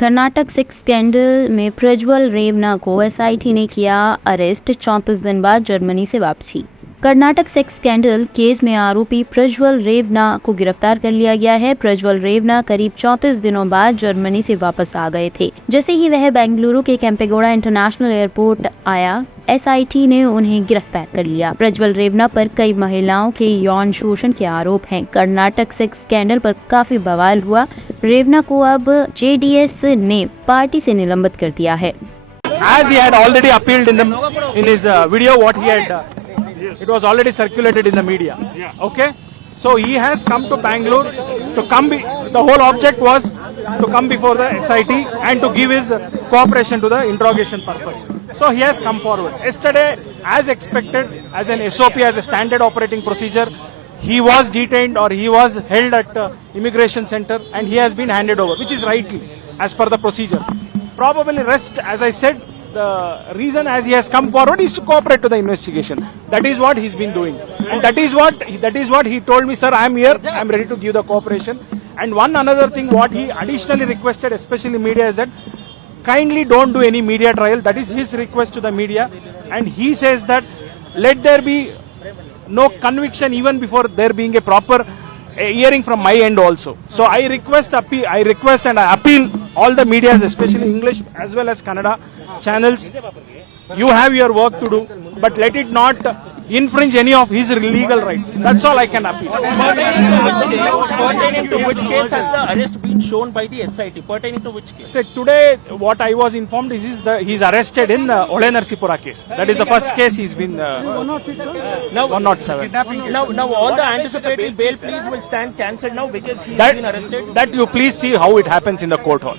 Karnataka sex scandal में प्रज्वल रेवना को SIT ने किया अरेस्ट, 34 दिन बाद जर्मनी से वापसी। कर्नाटक सेक्स स्कैंडल केस में आरोपी प्रज्वल रेवना को गिरफ्तार कर लिया गया है। प्रज्वल रेवना करीब 34 दिनों बाद जर्मनी से वापस आ गए थे। जैसे ही वह बेंगलुरु के केम्पेगौड़ा इंटरनेशनल एयरपोर्ट आया, एसआईटी ने उन्हें गिरफ्तार कर लिया। प्रज्वल रेवना पर कई महिलाओं के यौन शोषण के आरोप हैं। कर्नाटक सेक्स स्कैंडल पर काफी बवाल हुआ। रेवना को अब जेडीएस ने पार्टी से निलंबित कर दिया है। As he had already appealed in his video, what he had, it was already circulated in the media. Okay, so he has come to Bangalore to come. The whole object was to come before the SIT and to give his cooperation to the interrogation purpose. So he has come forward. Yesterday, as expected, as an SOP, as a standard operating procedure, he was detained or he was held at immigration center and he has been handed over, which is rightly as per the procedures. Probably rest, as I said, the reason as he has come forward is to cooperate to the investigation. That is what he's been doing, and that is what he told me, sir, I am here, I am ready to give the cooperation. And one another thing, what he additionally requested, especially media, is that kindly don't do any media trial. That is his request to the media, and he says that let there be no conviction even before there being a proper hearing from my end also. So I request and I appeal all the medias, especially English as well as Kannada channels. You have your work to do, but let it not infringe any of his legal rights. That's all I can appeal. Pertaining to which case has the arrest been shown by the SIT? Pertaining to which case? So today, what I was informed is he's arrested in Ole Narsipura case. That is the first case he's been 107. Now all the anticipatory bail pleas will stand cancelled now because he's been arrested. That you please see how it happens in the court hall.